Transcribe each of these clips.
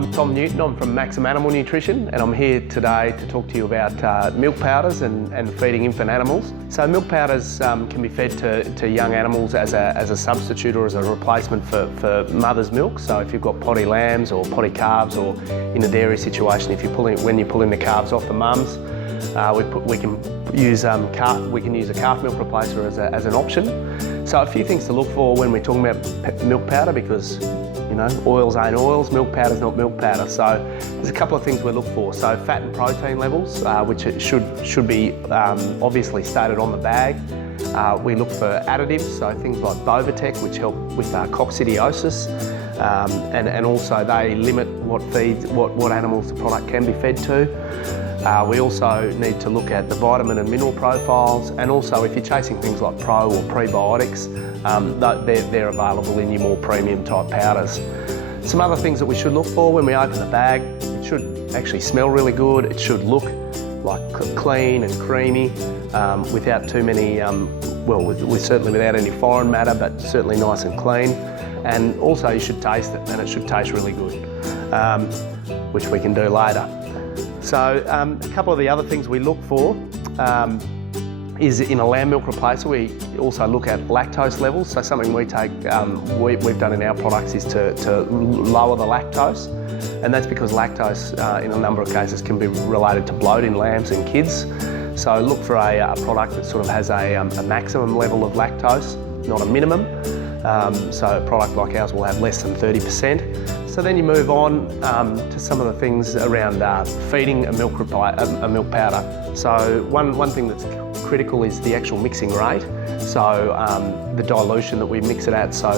I'm Tom Newton, I'm from Maxum Animal Nutrition, and I'm here today to talk to you about milk powders and feeding infant animals. So milk powders can be fed to young animals as a substitute or as a replacement for mother's milk. So if you've got potty lambs or potty calves, or in a dairy situation, when you're pulling the calves off the mums, we can use a calf milk replacer as an option. So a few things to look for when we're talking about milk powder, because you know, oils ain't oils, milk powder's not milk powder. So there's a couple of things we look for. So fat and protein levels, which it should be obviously stated on the bag. We look for additives, so things like Bovatec, which help with coccidiosis, and also they limit what animals the product can be fed to. We also need to look at the vitamin and mineral profiles, and also if you're chasing things like pro or prebiotics, they're available in your more premium type powders. Some other things that we should look for when we open the bag: it should actually smell really good, it should look like clean and creamy, without too many, certainly without any foreign matter, but certainly nice and clean. And also you should taste it, and it should taste really good, which we can do later. So a couple of the other things we look for is in a lamb milk replacer, we also look at lactose levels. So something we've done in our products is to lower the lactose, and that's because lactose in a number of cases can be related to bloat in lambs and kids. So look for a product that sort of has a maximum level of lactose, not a minimum. So a product like ours will have less than 30%. So then you move on to some of the things around feeding a milk powder. So one thing that's critical is the actual mixing rate. So the dilution that we mix it at. So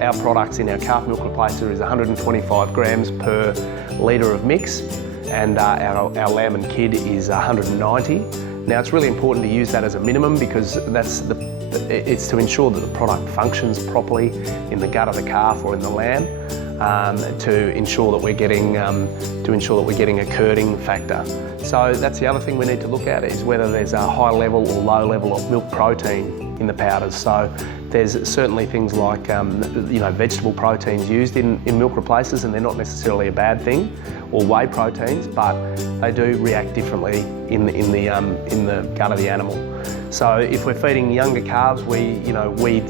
our products in our calf milk replacer is 125 grams per litre of mix, and our lamb and kid is 190. Now it's really important to use that as a minimum, because it's to ensure that the product functions properly in the gut of the calf or in the lamb, to ensure that we're getting a curding factor. So that's the other thing we need to look at, is whether there's a high level or low level of milk protein in the powders. So there's certainly things like vegetable proteins used in milk replacers, and they're not necessarily a bad thing, or whey proteins, but they do react differently in the gut of the animal. So if we're feeding younger calves, we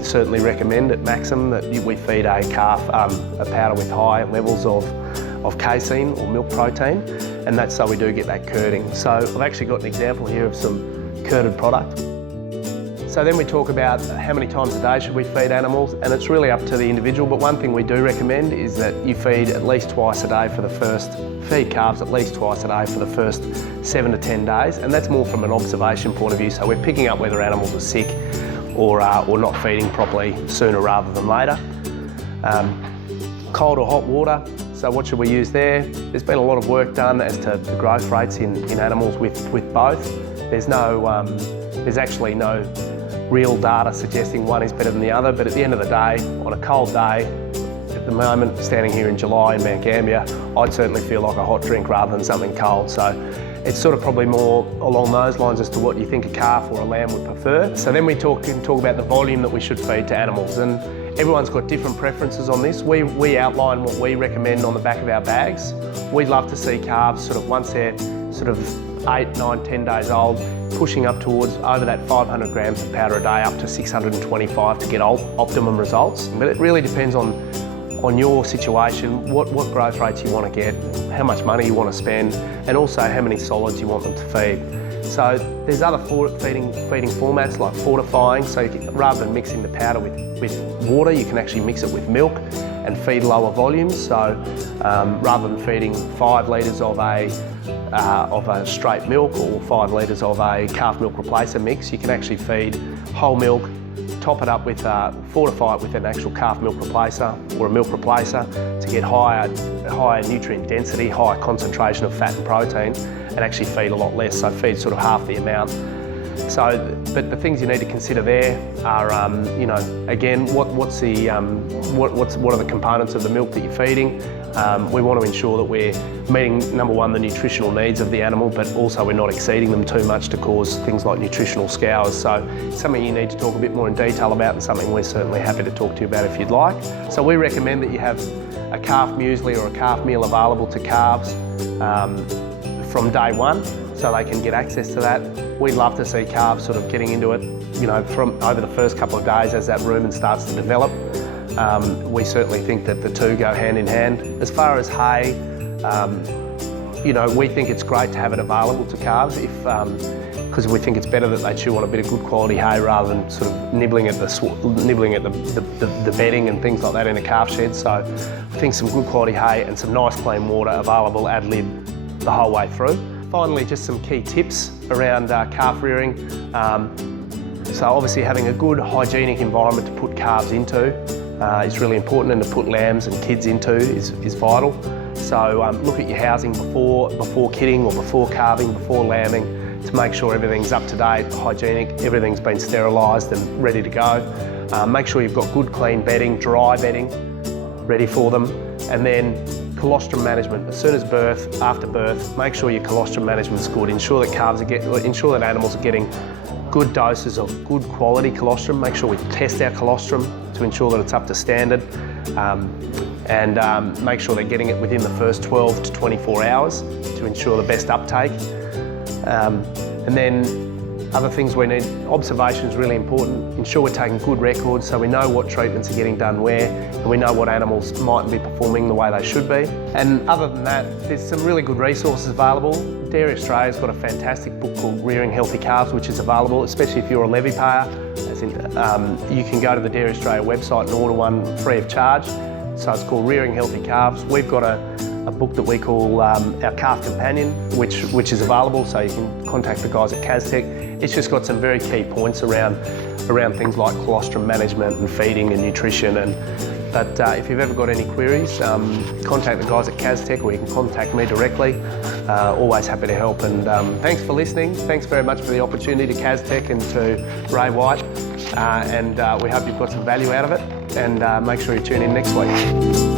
certainly recommend at Maxum that we feed a calf a powder with high levels of casein or milk protein, and that's so we do get that curding. So I've actually got an example here of some curded product. So then we talk about how many times a day should we feed animals, and it's really up to the individual, but one thing we do recommend is that you feed at least twice a day feed calves at least twice a day for the first 7 to 10 days, and that's more from an observation point of view. So we're picking up whether animals are sick or not feeding properly sooner rather than later. Cold or hot water. So what should we use there? There's been a lot of work done as to the growth rates in animals with both. There's actually no real data suggesting one is better than the other, but at the end of the day, on a cold day, at the moment, standing here in July in Mount Gambier, I'd certainly feel like a hot drink rather than something cold. So it's sort of probably more along those lines as to what you think a calf or a lamb would prefer. So then we can talk about the volume that we should feed to animals, and everyone's got different preferences on this. We outline what we recommend on the back of our bags. We'd love to see calves once they're 8, 9, 10 days old, pushing up towards over that 500 grams of powder a day, up to 625 to get optimum results. But it really depends on your situation, what growth rates you want to get, how much money you want to spend, and also how many solids you want them to feed. So there's other feeding formats like fortifying. So rather than mixing the powder with water, you can actually mix it with milk and feed lower volumes. So rather than feeding 5 litres of a straight milk or 5 litres of a calf milk replacer mix, you can actually feed whole milk, top it up with, fortify it with an actual calf milk replacer or a milk replacer to get higher nutrient density, higher concentration of fat and protein, and actually feed a lot less, so feed sort of half the amount. So, but the things you need to consider there are, again, what are the components of the milk that you're feeding? We want to ensure that we're meeting, number one, the nutritional needs of the animal, but also we're not exceeding them too much to cause things like nutritional scours. So it's something you need to talk a bit more in detail about, and something we're certainly happy to talk to you about if you'd like. So we recommend that you have a calf muesli or a calf meal available to calves from day one, so they can get access to that. We'd love to see calves sort of getting into it, you know, from over the first couple of days as that rumen starts to develop. We certainly think that the two go hand in hand. As far as hay, you know, we think it's great to have it available to calves because we think it's better that they chew on a bit of good quality hay rather than sort of nibbling at the bedding and things like that in a calf shed. So I think some good quality hay and some nice clean water available ad lib the whole way through. Finally, just some key tips around calf rearing. So obviously having a good hygienic environment to put calves into is really important, and to put lambs and kids into is vital. So look at your housing before kidding or before calving, before lambing, to make sure everything's up to date, hygienic, everything's been sterilised and ready to go. Make sure you've got good clean bedding, dry bedding, ready for them. And then colostrum management. As soon as birth, after birth, make sure your colostrum management's good. Ensure that animals are getting good doses of good quality colostrum. Make sure we test our colostrum to ensure that it's up to standard, and make sure they're getting it within the first 12 to 24 hours to ensure the best uptake. And then other things we need, observation is really important. Ensure we're taking good records so we know what treatments are getting done where, and we know what animals mightn't be performing the way they should be. And other than that, there's some really good resources available. Dairy Australia's got a fantastic book called Rearing Healthy Calves, which is available, especially if you're a levy payer. You can go to the Dairy Australia website and order one free of charge. So it's called Rearing Healthy Calves. We've got a book that we call our Calf Companion, which is available, so you can contact the guys at Kaztech. It's just got some very key points around things like colostrum management and feeding and nutrition. But if you've ever got any queries, contact the guys at Kaztech, or you can contact me directly. Always happy to help. And thanks for listening. Thanks very much for the opportunity to Kaztech and to Ray White. And we hope you've got some value out of it. And make sure you tune in next week.